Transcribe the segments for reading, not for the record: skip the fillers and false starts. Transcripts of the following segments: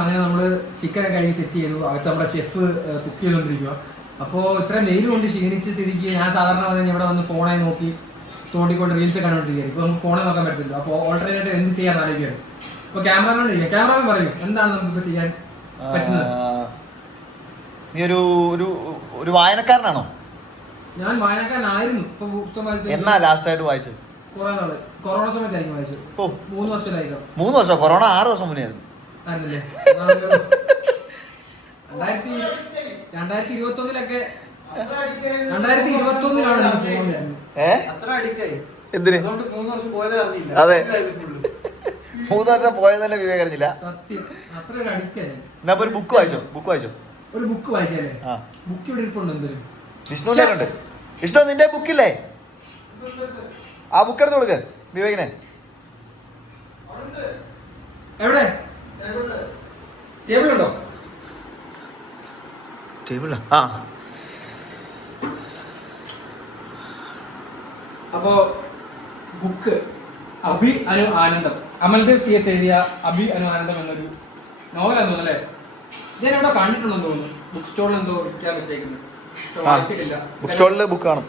അങ്ങനെ നമ്മള് ചിക്കൻ ഒക്കെ കഴുകി സെറ്റ് ചെയ്തു. അകത്ത് നമ്മുടെ ഷെഫ് കുക്ക് ചെയ്തുകൊണ്ടിരിക്കുക. അപ്പോൾ ഇത്രയും വെയിൽ കൊണ്ട് ക്ഷീണിച്ച സ്ഥിതിക്ക് ഞാൻ സാധാരണ വന്ന് ഇവിടെ വന്ന് ഫോണായി നോക്കി തോണ്ടിക്കൊണ്ട് റീൽസ് കണ്ടുകൊണ്ടിരിക്കുക. ഇപ്പൊ നമുക്ക് ഫോണിൽ നോക്കാൻ പറ്റില്ല. അപ്പോൾ ഓൾട്ടർനേറ്റ് എന്ത് ചെയ്യാൻ ആലോചിക്കുകയാണ്. അപ്പൊ ക്യാമറമാൻ പറയും എന്താണ് നമുക്ക് ചെയ്യാൻ പറ്റുന്നത്. നീ ഒരു വായനക്കാരനാണോ? ഞാൻ വായനക്കാരനായിരുന്നു. ഇപ്പൊ പുസ്തകം എന്നാ ലാസ്റ്റ് ആയിട്ട് വായിച്ചത്? കുറെ നാള് കൊറോണ സമയത്തായിരിക്കും വായിച്ചത്. 3 വർഷമായിരിക്കും. 3 വർഷം? കൊറോണ 6 വർഷം മുന്നേ ആയിരുന്നു. 2021 എന്തിന്? അതെ, 3 വർഷം പോയത് തന്നെ വിവേക് അറിഞ്ഞില്ല. എന്നാ ഒരു ബുക്ക് വായിച്ചോ? ഒരു ബുക്ക് വായിക്കാല്ലേ? ബുക്ക് ഇവിടെ ഇരിപ്പുണ്ട്. എന്തിനും വിഷ്ണുണ്ട്. ഇഷ്ടം നിന്റെ ബുക്കില്ലേ? ആ ബുക്ക് എടുത്ത് കൊടുക്ക വിവേകിനെ. എവിടെ ടേബിളുണ്ടോ? ടേബിളാ? അപ്പോ ബുക്ക് അഭി അനു ആനന്ദം, അമൽദേവ് CS എഴുതിയ അഭി അനു ആനന്ദം എന്നൊരു നോവലാന്ന് തോന്നുന്നു അല്ലേ? ഞാൻ ഇവിടെ കണ്ടിട്ടുണ്ടെന്ന് തോന്നുന്നു. ബുക്ക് സ്റ്റോളിൽ എന്തോ വിൽക്കാൻ വെച്ചേക്കുന്നത്. വായിച്ചിട്ടില്ല. ബുക്ക് സ്റ്റോളിലെ ബുക്ക് കാണും.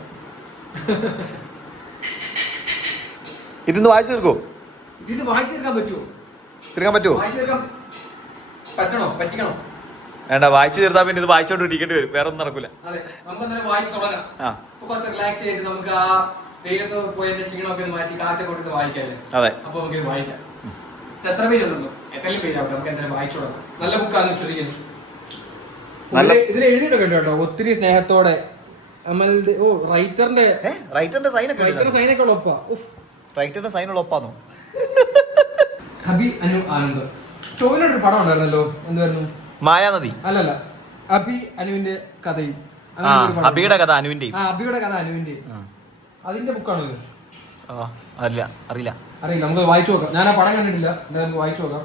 ഇതിന്ന് വായിച്ചു തീർക്കോ? ഇതിന് വായിച്ചു തീർക്കാൻ പറ്റുമോ? പറ്റിക്കണോ? വേണ്ട, വായിച്ചു തീർത്താ പിന്നെ ഇത് വായിച്ചോണ്ട് ഇരിക്കേണ്ടി വരും. വേറെ ഒന്നും നടക്കൂല. അതെ, നമുക്ക് എന്തായാലും വായിച്ചു തുടങ്ങാം. കുറച്ച് റിലാക്സ് ചെയ്തിട്ട് നമുക്ക് ആ വെയിലത്ത് പോയതിന്റെ ക്ഷീണമൊക്കെ മാറ്റി കാറ്റൊക്കെ കൊടുത്ത് വായിക്കാല്ലേ? അതെ, അപ്പൊ നമുക്ക് ഇത് വായിക്കാം. എത്ര പേരുണ്ടോ? എത്രയും പേരാവട്ടെ, നമുക്ക് എന്തായാലും വായിച്ചു തുടങ്ങാം. നല്ല ബുക്കാന്ന് വിശ്വസിക്കുന്നു. ഇതിൽ എഴുതിയിട്ടൊക്കെ ഉണ്ട് കേട്ടോ, ഒത്തിരി സ്നേഹത്തോടെ. റൈറ്ററിന്റെ സൈനൊക്കെ ഉള്ള ഒപ്പാ. റൈറ്ററിന്റെ സൈനുള്ള ഒപ്പാന്നോ? അഭി അനു ആനന്ദ്. സ്റ്റോറിലൊരു പടം ഉണ്ടായിരുന്നല്ലോ, എന്തായിരുന്നു? മായാനദി. അല്ലല്ല, അഭി അനുവിന്റെ കഥയും. അഭിയുടെ കഥ അനുവിന്റെയും. അഭിയുടെ കഥ അനുവിന്റെയും. അതിന്റെ ബുക്കാണോ ഇത്? അറിയില്ല. നമുക്ക് വായിച്ചു നോക്കാം. ഞാൻ ആ പടം കണ്ടിട്ടില്ല, നമുക്ക് വായിച്ചു നോക്കാം.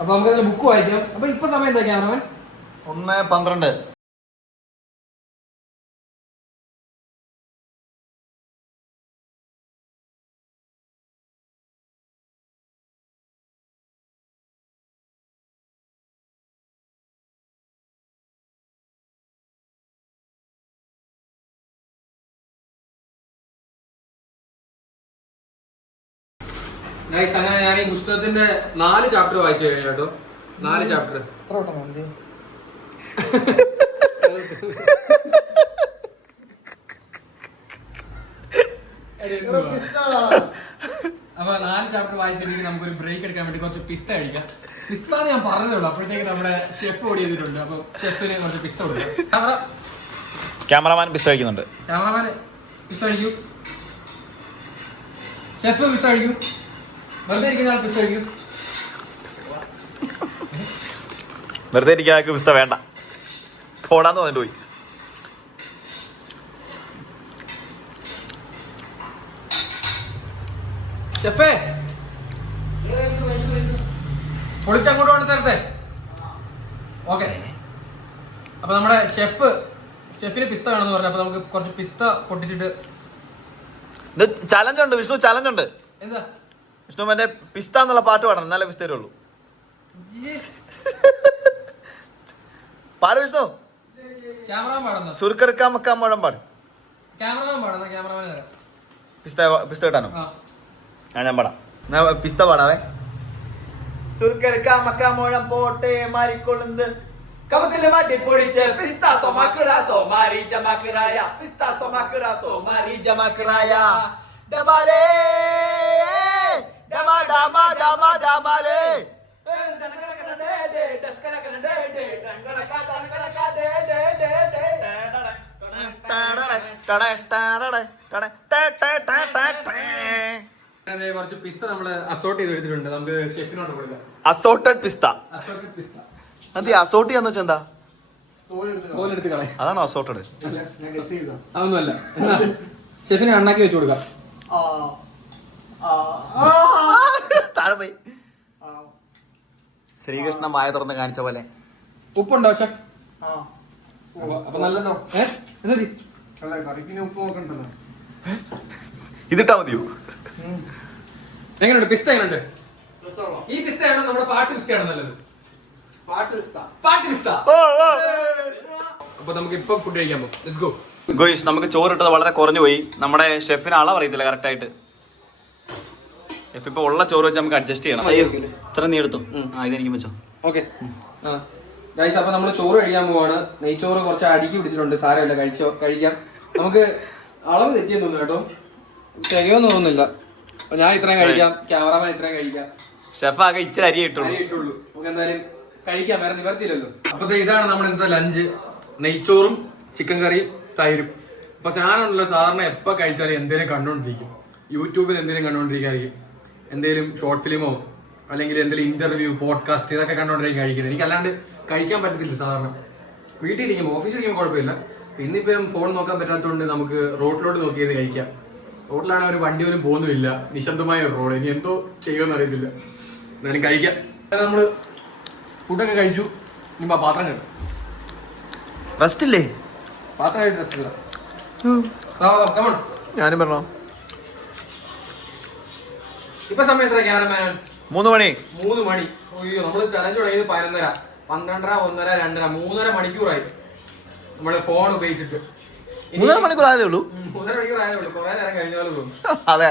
അപ്പൊ നമുക്ക് ബുക്ക് വായിക്കാം. അപ്പൊ ഇപ്പൊ സമയം എന്താ ക്യാമറമാൻ? 1:12. അങ്ങനെ ഞാൻ ഈ പുസ്തകത്തിന്റെ 4 ചാപ്റ്റർ വായിച്ചു കഴിഞ്ഞു കേട്ടോ. 4 ചാപ്റ്റർ. അപ്പൊ 4 ചാപ്റ്റർ വായിച്ചിട്ടുണ്ടെങ്കിൽ നമുക്കൊരു ബ്രേക്ക് എടുക്കാൻ വേണ്ടി കുറച്ച് പിസ്ത കഴിക്കാം. പിസ്ത ഞാൻ പറഞ്ഞതേ ഉള്ളൂ, അപ്പോഴത്തേക്ക് നമ്മുടെ ഷെഫ് ഓടി ചെയ്തിട്ടുണ്ട്. അപ്പൊ ഷെഫിന് കുറച്ച് പിസ്ത കൊടുക്കാം. ക്യാമറമാൻ പിസ്ത കഴിക്കുന്നുണ്ട്. ക്യാമറമാന് പിസ്ത കഴിക്കും, ഷെഫ് പിസ്ത കഴിക്കും, വെറുതെ ഇരിക്കുന്ന ആൾ പിസ്ത കഴിക്കും. വെറുതെ ഇരിക്കാൻ പിസ്ത വേണ്ട, പോടാന്ന് പറഞ്ഞിട്ട് പോയി. ഷെഫേ, പൊളിച്ചങ്ങോട്ട് കൊണ്ട് തരട്ടെ? ഓക്കെ. അപ്പൊ നമ്മുടെ ഷെഫിന് പിസ്ത വേണമെന്ന് പറഞ്ഞു. അപ്പൊ നമുക്ക് കുറച്ച് പിസ്ത പൊട്ടിച്ചിട്ട് ചലഞ്ച് ഉണ്ട് വിഷ്ണു, ചലഞ്ച് ഉണ്ട്. എന്താ വിഷ്ണു എന്റെ പിസ്ത എന്നുള്ള പാട്ട് പാടണം, എന്നാലേ പിസ്ത തരുള്ളൂ. പാട് വിഷ്ണു. ക്യാമറമാൻ പാടുന്ന സുർക്കറക്കാൻ മുഴം പാട്. ക്യാമറമാൻ പാടുന്ന ക്യാമറമാൻ പിസ്ത കിട്ടാനോ? ഞാൻ പാടാം. പിസ്ത പാടാവേ. സുർക്കറക്കാൻ പോട്ടെ മാറിക്കൊള്ളുന്നത് കവത്തില് മാറ്റി പൊടിച്ച് പിസ്ത സോമാക്കുറാസോ മാറി ജമാക്കുറായ പിസ്ത സോമാക്കുറാസോ മാറി ജമാക്കുറായ ഡമാലേ ഡമാ ഡമാ ഡമാ ഡമാലേ കുറച്ച് പിസ്ത നമ്മള് അസോർട്ട് ചെയ്ത് എടുത്തിട്ടുണ്ട്. നമുക്ക് ഷെഫിനോട്ട് കൊടുക്കാം. അസോർട്ടഡ് പിസ്ത. അതെ, അസോർട്ട് ചെയ്യാന്ന് വെച്ചാ എന്താ? അതാണോ അസോർട്ടഡ്? അതൊന്നുമല്ല. എന്നാ ഷെഫിനെ അണ്ണാക്കി വെച്ച് കൊടുക്കാം. താഴെ പോയി ശ്രീകൃഷ്ണൻ വായ തുറന്ന് കാണിച്ച പോലെ. ഉപ്പുണ്ടോ ഷെഫ്? അപ്പൊ നല്ലതോ? ഇതിട്ടാ മതിയോ? എങ്ങനെയുണ്ട് പിസ്ത? എങ്ങനെയുണ്ട്? ഈ പിസ്തയാണോ നമ്മുടെ പാട്ട് പിസ്തയാണോ നല്ലത്? അപ്പൊ നമുക്ക് ഇപ്പൊ ഫുഡ് കഴിക്കാൻ പോകും. Let's go. ഗോയിസ്, നമുക്ക് ചോറിട്ടത് വളരെ കുറഞ്ഞു പോയി. നമ്മുടെ ഷെഫിന് അളവ് അറിയത്തില്ല കറക്റ്റ് ആയിട്ട്. ഷെഫ് ഇപ്പൊ ഉള്ള ചോറ് വെച്ച് നമുക്ക് അഡ്ജസ്റ്റ് ചെയ്യണം. ഇത്ര നീ എടുത്തു. ഇതെനിക്ക് വെച്ചോ. ഓക്കെ ഗൈസ്, അപ്പൊ നമ്മള് ചോറ് കഴിക്കാൻ പോവാണ്. നെയ്ച്ചോറ് കുറച്ച് അടുക്കി പിടിച്ചിട്ടുണ്ട്. സാരമില്ല, കഴിക്കാം. നമുക്ക് അളവ് തെറ്റിയെന്ന് തോന്നുന്നു കേട്ടോ. തികയൊന്നും തോന്നുന്നില്ല. ഞാൻ ഇത്രയും കഴിക്കാം, ക്യാമറാമാൻ ഇത്രയും കഴിക്കാം. ഷെഫ് ആകെ ഇച്ചിരി അരി ഇട്ടുള്ളൂ. നമുക്ക് എന്തായാലും കഴിക്കാം, വേറെ നിവർത്തിയില്ലല്ലോ. അപ്പൊ ഇതാണ് നമ്മുടെ ഇന്നത്തെ ലഞ്ച്. നെയ്ച്ചോറും ചിക്കൻ കറിയും തൈരും. അപ്പൊ ഞാനാണല്ലോ സാധാരണ എപ്പോ കഴിച്ചാലും എന്തെങ്കിലും കണ്ടോണ്ടിരിക്കും. യൂട്യൂബിൽ എന്തെങ്കിലും കണ്ടോണ്ടിരിക്കായിരിക്കും. എന്തെങ്കിലും ഷോർട്ട് ഫിലിമോ അല്ലെങ്കിൽ എന്തെങ്കിലും ഇന്റർവ്യൂ, പോഡ്കാസ്റ്റ് ഇതൊക്കെ കണ്ടോണ്ടിരിക്കും കഴിക്കുന്നത്. എനിക്ക് അല്ലാണ്ട് കഴിക്കാൻ പറ്റത്തില്ല സാധാരണ. വീട്ടിൽ ഇരിക്കുമ്പോൾ, ഓഫീസിൽ ഇരിക്കുമ്പോൾ കുഴപ്പമില്ല. ഇന്നിപ്പം ഫോൺ നോക്കാൻ പറ്റാത്തതുകൊണ്ട് നമുക്ക് റോഡിലോട്ട് നോക്കിയത് കഴിക്കാം. റോഡിലാണ് ഒരു വണ്ടി പോലും പോകുന്നുമില്ല. നിശബ്ദമായ ഒരു റോഡ്. ഇനി എന്തോ ചെയ്യുമെന്ന് അറിയത്തില്ല. എന്നാലും കഴിക്കാം. നമ്മള് ഫുഡൊക്കെ കഴിച്ചു. ഇനി പാത്രം കഴിക്കും. റെസ്റ്റ് ഇല്ലേ? പാത്രം കഴിട്ട് റെസ്റ്റ് ഇല്ല. ഞാനും പറഞ്ഞോ. ഇപ്പൊ സമയം എത്ര ക്യാമറമാൻ? 3 മണി. 3 മണി. അയ്യോ, നമ്മള് ചലഞ്ച് തുടങ്ങിയത് 11:30, 12:30, 1:30, 2:30, 3.5 മണിക്കൂറായി നമ്മള് ഫോൺ ഉപയോഗിച്ചിട്ട്. 3.5 മണിക്കൂർ ആയതേ ഉള്ളൂ. 3.5 മണിക്കൂർ ആയതേ ഉള്ളൂ. കുറെ നേരം കഴിഞ്ഞാലും തോന്നും. അതെ.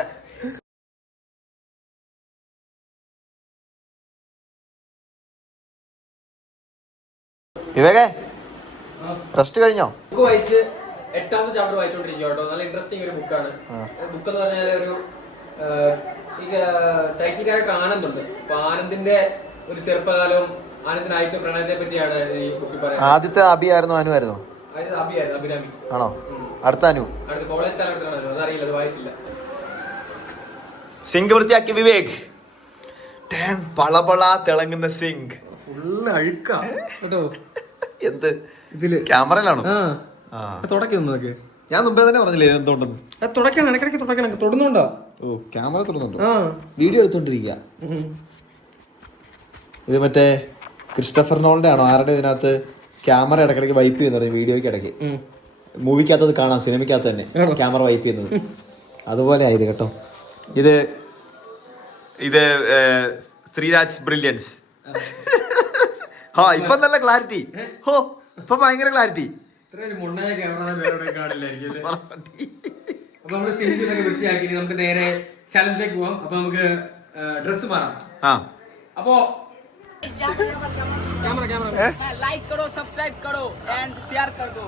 വിവേകേ, റെസ്റ്റ് കഴിഞ്ഞോ? ബുക്ക് വായിച്ച് 8ാമത്തെ ചാപ്റ്റർ വായിച്ചോണ്ടിരിക്കും കേട്ടോ. നല്ല ഇൻട്രസ്റ്റിംഗ് ഒരു ബുക്കാണ്. ബുക്ക് എന്ന് പറഞ്ഞാൽ ഒരു ടൈറ്റിൽ ക്യാരക്ടർ ആനന്ദുണ്ട്. അപ്പൊ ആനന്ദിന്റെ ഒരു ചെറുപ്പകാലവും ആനന്ദിന് ആദ്യത്തെ പ്രണയത്തെ പറ്റിയാണ് ഈ ബുക്കിൽ പറയുന്നത്. ആദ്യത്തെ അബി ആയിരുന്നു, അനു ആയിരുന്നോ? ആദ്യത്തെ അഭിയായിരുന്നു, അഭിരാമി. ആണോ? അടുത്ത അനു. അടുത്ത കോളേജ് കാലഘട്ടത്തിലാണല്ലോ. അതറിയില്ല, അത് വായിച്ചില്ല. സിങ്ക് വൃത്തിയാക്കി വിവേക്. പളപള തിളങ്ങുന്ന സിങ്ക്. ഫുള്ള് അഴുക്കാ കേട്ടോ. എന്ത് ഇതില് ക്യാമറയിലാണോ? തുടക്കൊന്നൊക്കെ ഞാൻ മുമ്പേ തന്നെ പറഞ്ഞില്ലേ എന്തുകൊണ്ടെന്ന്. തുടക്കണം, ഇടയ്ക്കിടയ്ക്ക് തുടക്കണം. തൊടുന്നുണ്ടോ? ഓ, ക്യാമറ തുറന്നുണ്ടോ? വീഡിയോ എടുത്തോണ്ടിരിക്കുക. ഇത് മറ്റേ ക്രിസ്റ്റഫർ നോളിന്റെ ആണോ ആരുടെ ഇതിനകത്ത് ക്യാമറ ഇടയ്ക്കിടയ്ക്ക് വൈപ്പ് ചെയ്യുന്നത് വീഡിയോയ്ക്ക് ഇടയ്ക്ക്. മൂവിക്കകത്തത് കാണാം, സിനിമയ്ക്കകത്ത് തന്നെ ക്യാമറ വൈപ്പ് ചെയ്യുന്നത്. അതുപോലെ ആയത് കേട്ടോ. ഇത് ശ്രീരാജ് ബ്രില്യൻസ്. ഇപ്പൊ നല്ല ക്ലാരിറ്റി. ഹോ, ഇപ്പൊ ഭയങ്കര ക്ലാരിറ്റി. അപ്പൊ നമ്മള് സിങ്ക് ഇതൊക്കെ വൃത്തിയാക്കി നമുക്ക് നേരെ ചലഞ്ചിലേക്ക് പോവാം. അപ്പൊ നമുക്ക് ഡ്രസ് മാറാം. അപ്പോ लाइक करो, सब्सक्राइब करो एंड शेयर कर दो.